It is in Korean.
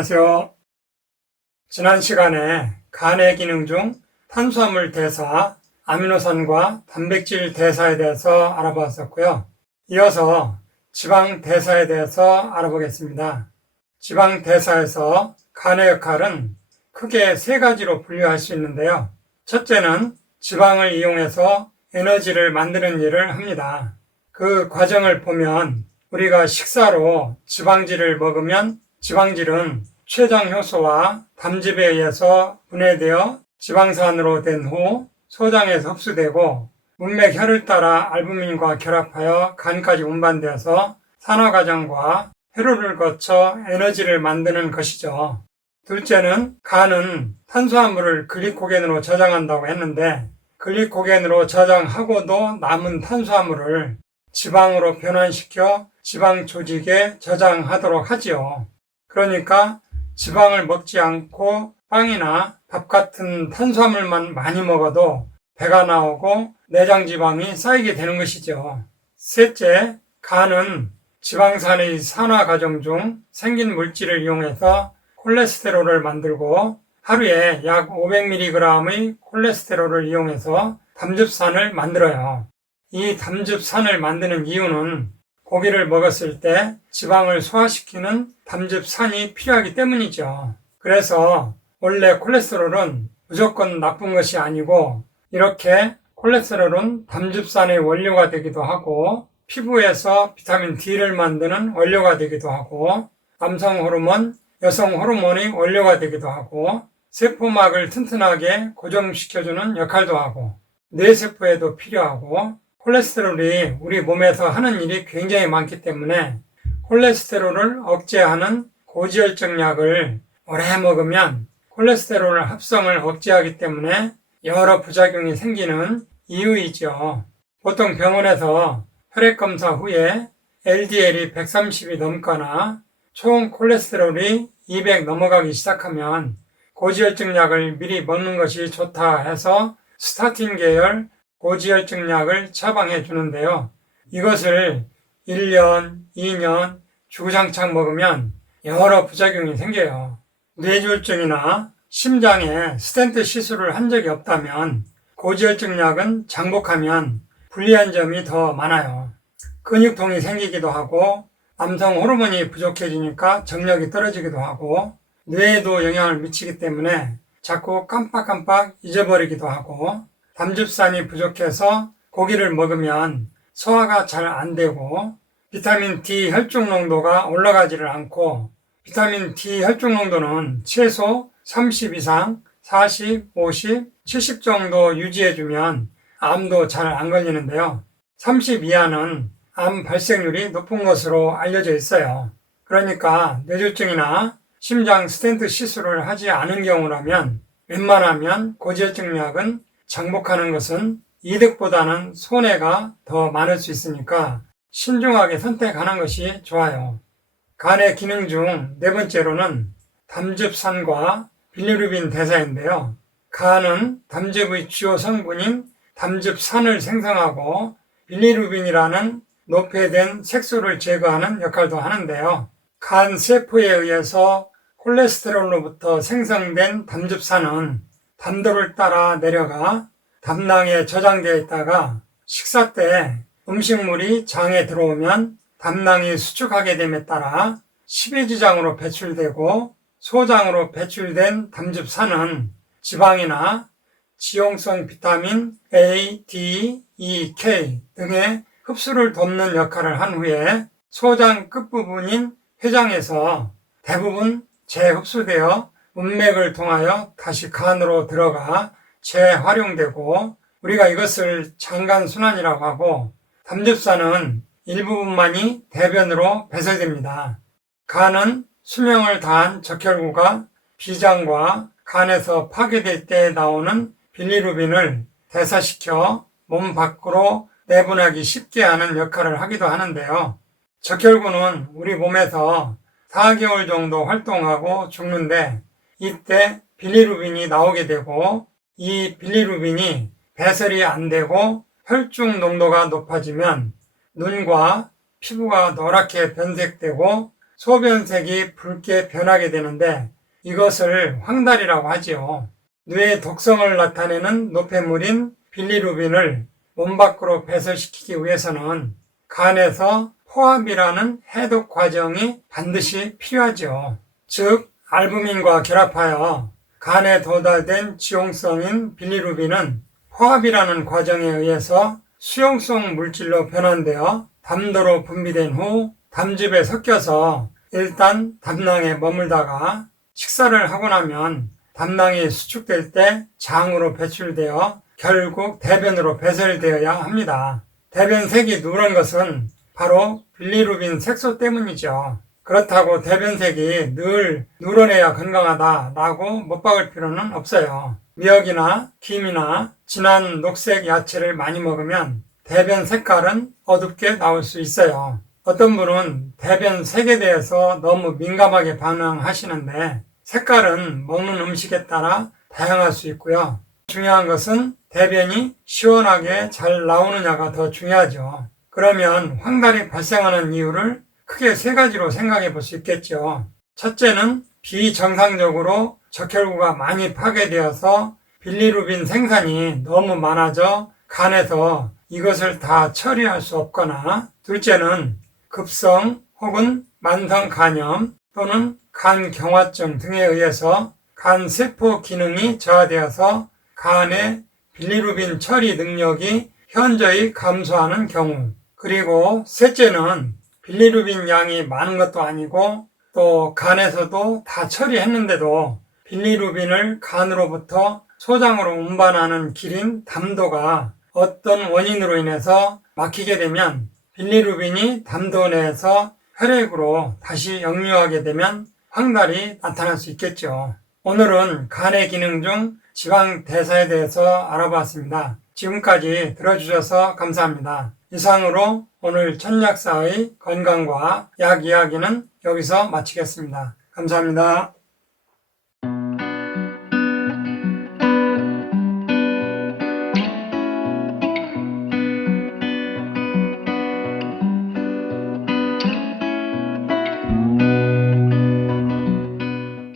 안녕하세요. 지난 시간에 간의 기능 중 탄수화물 대사, 아미노산과 단백질 대사에 대해서 알아보았었고요. 이어서 지방 대사에 대해서 알아보겠습니다. 지방 대사에서 간의 역할은 크게 세 가지로 분류할 수 있는데요. 첫째는 지방을 이용해서 에너지를 만드는 일을 합니다. 그 과정을 보면 우리가 식사로 지방질을 먹으면 지방질은 췌장 효소와 담즙에 의해서 분해되어 지방산으로 된 후 소장에서 흡수되고 문맥 혈을 따라 알부민과 결합하여 간까지 운반되어서 산화 과정과 혈류를 거쳐 에너지를 만드는 것이죠. 둘째는 간은 탄수화물을 글리코겐으로 저장한다고 했는데 글리코겐으로 저장하고도 남은 탄수화물을 지방으로 변환시켜 지방 조직에 저장하도록 하지요. 그러니까 지방을 먹지 않고 빵이나 밥 같은 탄수화물만 많이 먹어도 배가 나오고 내장 지방이 쌓이게 되는 것이죠. 셋째, 간은 지방산의 산화 과정 중 생긴 물질을 이용해서 콜레스테롤을 만들고 하루에 약 500mg의 콜레스테롤을 이용해서 담즙산을 만들어요. 이 담즙산을 만드는 이유는 고기를 먹었을 때 지방을 소화시키는 담즙산이 필요하기 때문이죠. 그래서 원래 콜레스테롤은 무조건 나쁜 것이 아니고 이렇게 콜레스테롤은 담즙산의 원료가 되기도 하고 피부에서 비타민 D를 만드는 원료가 되기도 하고 남성 호르몬, 여성 호르몬의 원료가 되기도 하고 세포막을 튼튼하게 고정시켜주는 역할도 하고 뇌세포에도 필요하고 콜레스테롤이 우리 몸에서 하는 일이 굉장히 많기 때문에 콜레스테롤을 억제하는 고지혈증 약을 오래 먹으면 콜레스테롤 합성을 억제하기 때문에 여러 부작용이 생기는 이유이죠. 보통 병원에서 혈액검사 후에 LDL이 130이 넘거나 총 콜레스테롤이 200 넘어가기 시작하면 고지혈증 약을 미리 먹는 것이 좋다 해서 스타틴 계열 고지혈증 약을 처방해 주는데요. 이것을 1년, 2년 주구장창 먹으면 여러 부작용이 생겨요. 뇌졸중이나 심장에 스텐트 시술을 한 적이 없다면 고지혈증 약은 장복하면 불리한 점이 더 많아요. 근육통이 생기기도 하고 남성 호르몬이 부족해지니까 정력이 떨어지기도 하고 뇌에도 영향을 미치기 때문에 자꾸 깜빡깜빡 잊어버리기도 하고 담즙산이 부족해서 고기를 먹으면 소화가 잘 안 되고 비타민 D 혈중 농도가 올라가지를 않고 비타민 D 혈중 농도는 최소 30 이상 40, 50, 70 정도 유지해주면 암도 잘 안 걸리는데요. 30 이하는 암 발생률이 높은 것으로 알려져 있어요. 그러니까 뇌졸중이나 심장 스텐트 시술을 하지 않은 경우라면 웬만하면 고지혈증 약은 장복하는 것은 이득보다는 손해가 더 많을 수 있으니까 신중하게 선택하는 것이 좋아요. 간의 기능 중 네 번째로는 담즙산과 빌리루빈 대사인데요. 간은 담즙의 주요 성분인 담즙산을 생성하고 빌리루빈이라는 노폐된 색소를 제거하는 역할도 하는데요. 간 세포에 의해서 콜레스테롤로부터 생성된 담즙산은 담도를 따라 내려가 담낭에 저장되어 있다가 식사 때 음식물이 장에 들어오면 담낭이 수축하게 됨에 따라 십이지장으로 배출되고 소장으로 배출된 담즙산은 지방이나 지용성 비타민 A, D, E, K 등의 흡수를 돕는 역할을 한 후에 소장 끝부분인 췌장에서 대부분 재흡수되어 문맥을 통하여 다시 간으로 들어가 재활용되고 우리가 이것을 장간순환이라고 하고 담즙산은 일부분만이 대변으로 배설됩니다. 간은 수명을 다한 적혈구가 비장과 간에서 파괴될 때 나오는 빌리루빈을 대사시켜 몸 밖으로 내보내기 쉽게 하는 역할을 하기도 하는데요. 적혈구는 우리 몸에서 4개월 정도 활동하고 죽는데 이때 빌리루빈이 나오게 되고 이 빌리루빈이 배설이 안 되고 혈중 농도가 높아지면 눈과 피부가 노랗게 변색되고 소변색이 붉게 변하게 되는데 이것을 황달이라고 하지요. 뇌의 독성을 나타내는 노폐물인 빌리루빈을 몸 밖으로 배설시키기 위해서는 간에서 포압이라는 해독 과정이 반드시 필요하죠. 즉, 알부민과 결합하여 간에 도달된 지용성인 빌리루빈은 포압이라는 과정에 의해서 수용성 물질로 변환되어 담도로 분비된 후 담즙에 섞여서 일단 담낭에 머물다가 식사를 하고 나면 담낭이 수축될 때 장으로 배출되어 결국 대변으로 배설되어야 합니다. 대변색이 누런 것은 바로 빌리루빈 색소 때문이죠. 그렇다고 대변색이 늘 누런해야 건강하다라고 못 박을 필요는 없어요. 미역이나 김이나 진한 녹색 야채를 많이 먹으면 대변 색깔은 어둡게 나올 수 있어요. 어떤 분은 대변 색에 대해서 너무 민감하게 반응하시는데 색깔은 먹는 음식에 따라 다양할 수 있고요. 중요한 것은 대변이 시원하게 잘 나오느냐가 더 중요하죠. 그러면 황달이 발생하는 이유를 크게 세 가지로 생각해 볼 수 있겠죠. 첫째는 비정상적으로 적혈구가 많이 파괴되어서 빌리루빈 생산이 너무 많아져 간에서 이것을 다 처리할 수 없거나, 둘째는 급성 혹은 만성 간염 또는 간경화증 등에 의해서 간 세포 기능이 저하되어서 간의 빌리루빈 처리 능력이 현저히 감소하는 경우, 그리고 셋째는 빌리루빈 양이 많은 것도 아니고 또 간에서도 다 처리했는데도 빌리루빈을 간으로부터 소장으로 운반하는 길인 담도가 어떤 원인으로 인해서 막히게 되면 빌리루빈이 담도 내에서 혈액으로 다시 역류하게 되면 황달이 나타날 수 있겠죠. 오늘은 간의 기능 중 지방 대사에 대해서 알아봤습니다. 지금까지 들어주셔서 감사합니다. 이상으로 오늘 천약사의 건강과 약 이야기는 여기서 마치겠습니다. 감사합니다.